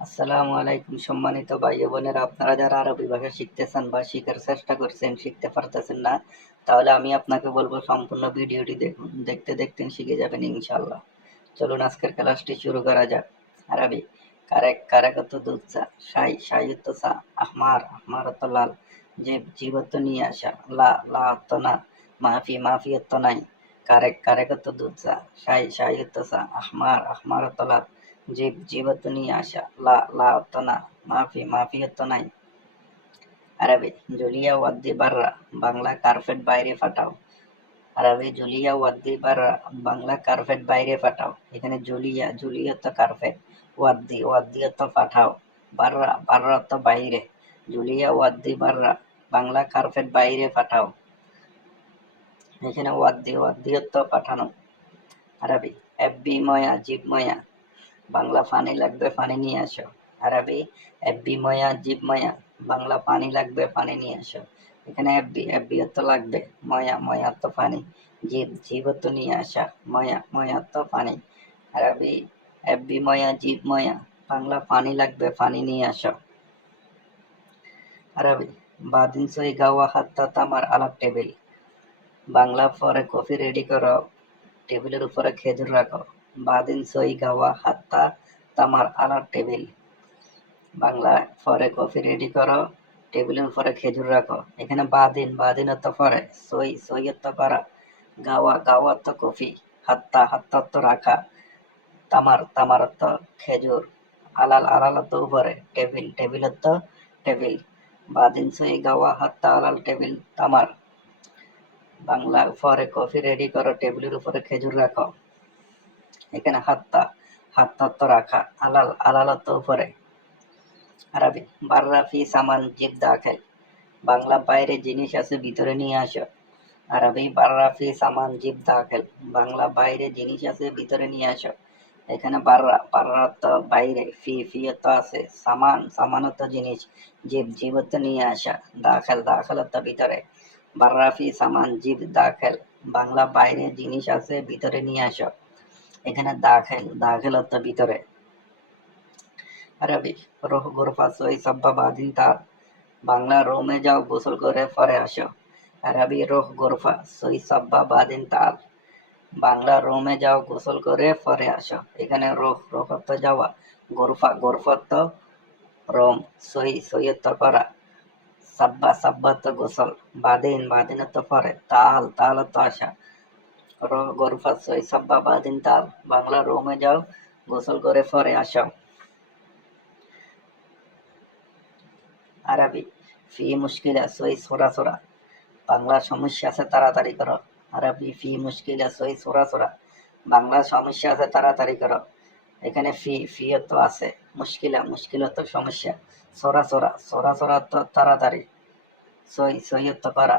আসসালামু আলাইকুম সম্মানিত ভাই ও বোনেরা, আপনারা যারা আরবি ভাষা শিখতেছেন বা শিখার চেষ্টা করছেন, শিখতে পারতেছেন না, তাহলে আমি আপনাকে বলবো সম্পূর্ণ ভিডিওটি দেখুন। দেখতে দেখতে শিখে যাবেন ইনশাআল্লাহ। চলুন আজকের ক্লাসটি শুরু করা যাক। আরবি কারেক কারেকত দুধ চা, শাই শাইয়ত সা, আহমার আহমারত লাল, জিব জিবত নিয়ে আসা, লা লা তো না, মাফি মাফিয়ত নাই। কারেক কারেকত দুধ চা, শাই শাইয়ত সা, আহমার আহমারত লাল, জিব জিবত নিয়ে আসা, লা লা তো না, মাফি মাফিয়ত নাই। আরবি জুলিয়া ওয়াদ্দি বাররা, বাংলা কার্পেট বাইরে ফাটাও। আরবি জুলিয়া ওয়াদ্দি বাররা, বাংলা কার্পেট বাইরে ফাটাও। এখানে জুলিয়া জুলিয়া তো কার্পেট, ওয়াদ্দি ওয়াদ্দি তো পাঠাও, বাররা বাররা তো বাইরে। জুলিয়া ওয়াদ্দি বাররা, বাংলা কার্পেট বাইরে পাঠাও। এখানে ওয়াদ্দি ওয়াদ্দি তো পাঠানো। আরবি এফবি ময়া জিব ময়া, বাংলা পানি লাগবে পানি নিয়ে আসো। আরবি এফবি ময়া জিব ময়া, বাংলা পানি লাগবে পানি নিয়ে আসো। এখানে এফবি এফবি তো লাগবে, ময়া ময়া তো পানি, জিব জিব তো নিয়ে আসা, ময়া ময়া তো পানি। আরবি এফবি ময়া জিব ময়া, বাংলা পানি লাগবে পানি নিয়ে আসো। আরবি বাদিন সই গাওয়া হাত্তা তামার আলাপ টেবিল, বাংলা পরে কফি রেডি করো, টেবিলের উপরে খেজুর রাখো। বাদিন সই গাওয়া হাত্তা তামার আলার টেবিল, বাংলা পরে কফি রেডি করো, টেবিলের উপরে খেজুর রাখো। এখানে বাদিন বাদিন অর্থ পরে, সই সই অর্থ করা, গাওয়া গাওয়া অর্থ কফি, হাত্তা হাত্তা অর্থ রাখা, তামার তামার অর্থ খেজুর, আলাল আলাল অর্থ উপরে, টেবিল টেবিল অর্থ টেবিল। বাদিন সই গাওয়া হাত্তা আলাল টেবিল তামার, বাংলা পরে কফি রেডি করো, টেবিলের উপরে খেজুর রাখো। এখানে হাত্তা হাত্তা অর্থ রাখা, আলাল আলাল অর্থ উপরে। আরবি বাররা ফি সামান জিব দাখেল, বাংলা বাইরে জিনিস আছে ভিতরে নিয়ে আসো। আরবি বাররা ফি সামান জিব দাখেল, বাংলা বাইরে জিনিস আছে ভিতরে নিয়ে আসো। এখানে বাররা বাররা অর্থ বাইরে, ফি ফি অর্থ আছে, সামান সামান অর্থ জিনিস, জিব জিব অর্থ নিয়ে আসা, দাখেল দাখেল অর্থ ভিতরে। বাররা ফি সামান জিব দাখেল, বাংলা বাইরে জিনিস আছে ভিতরে নিয়ে আসো। এখানে দাখেল দাখেল অর্থ ভিতরে। আরবি রোহ গোরফা সই সাব্বা বাদিন তার, বাংলা রোমে যাও গোসল করে পরে আসো। আরবি রোহ গোরফা সই সাব্বা বাদিন তাল, বাংলা রোমে যাও গোসল করে পরে আসো। এখানে রোহ রোহ অর্থ যাওয়া, গোরফা গোরফা অর্থ রোম, সই সই অর্থ করা, সাব্বা সাব্বা অর্থ গোসল, বাদিন বাদিন অর্থ পরে, তাল তাল অর্থ আসা। রোহ গোরফা সই সাব্বা বাদিন তাল, বাংলা রোমে যাও গোসল করে পরে আসো। আরবি ফি মুশকিলা সই সোরা সোরা, বাংলা সমস্যা আছে তাড়াতাড়ি করো। আরবি ফি মুশকিলা সই সোরা সোরা, বাংলা সমস্যা আছে তাড়াতাড়ি করো। এখানে ফি ফি অর্থ আছে, মুশকিলা মুশকিল অর্থ সমস্যা, সোরা সোরা সোরা সোরা অর্থ তাড়াতাড়ি, সই সই অর্থ করা।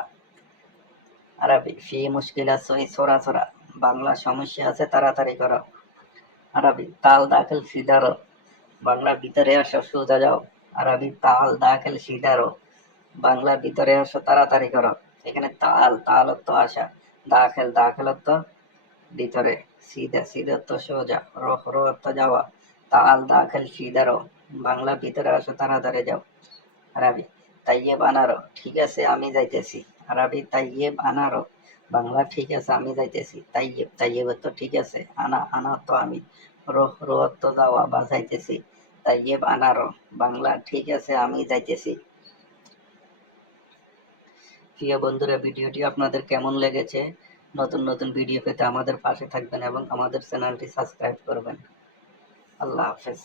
আরবি ফি মুশকিলা সই সোরা সোরা, বাংলা সমস্যা আছে তাড়াতাড়ি করো। আরবি তাল দাখিল সিদারো, বাংলা ভিতরে আসো সোজা যাও। আরবি তাল দাখিল সিদারো, বাংলা ভিতরে আসো তাড়াতাড়ি করো। এখানে তাল তাল অর্থ আসা, দাখিল দাখিল অর্থ ভিতরে, সিধা সিধা অর্থ সোজা, রোহ রোহ অর্থ যাওয়া। তাল দাখিল সিদারো, বাংলা ভিতরে আসো তাড়াতাড়ি যাও। আরবি তাইয়েব আনারো, ঠিক আছে আমি যাইতেছি। আরবি তাইয়েব আনারো, বাংলা ঠিক আছে আমি যাইতেছি। তাইয়েব তাইয়েব অর্থ ঠিক আছে, আনা আনা অর্থ আমি, রোহ রোহ অর্থ যাওয়া বা যাইতেছি। তাইয়েব আনারো, বাংলা ঠিক আছে আমি যাইতেছি। প্রিয় বন্ধুরা, ভিডিওটি আপনাদের কেমন লেগেছে? নতুন নতুন ভিডিও পেতে আমাদের পাশে থাকবেন এবং আমাদের চ্যানেলটি সাবস্ক্রাইব করবেন। আল্লাহ হাফেজ।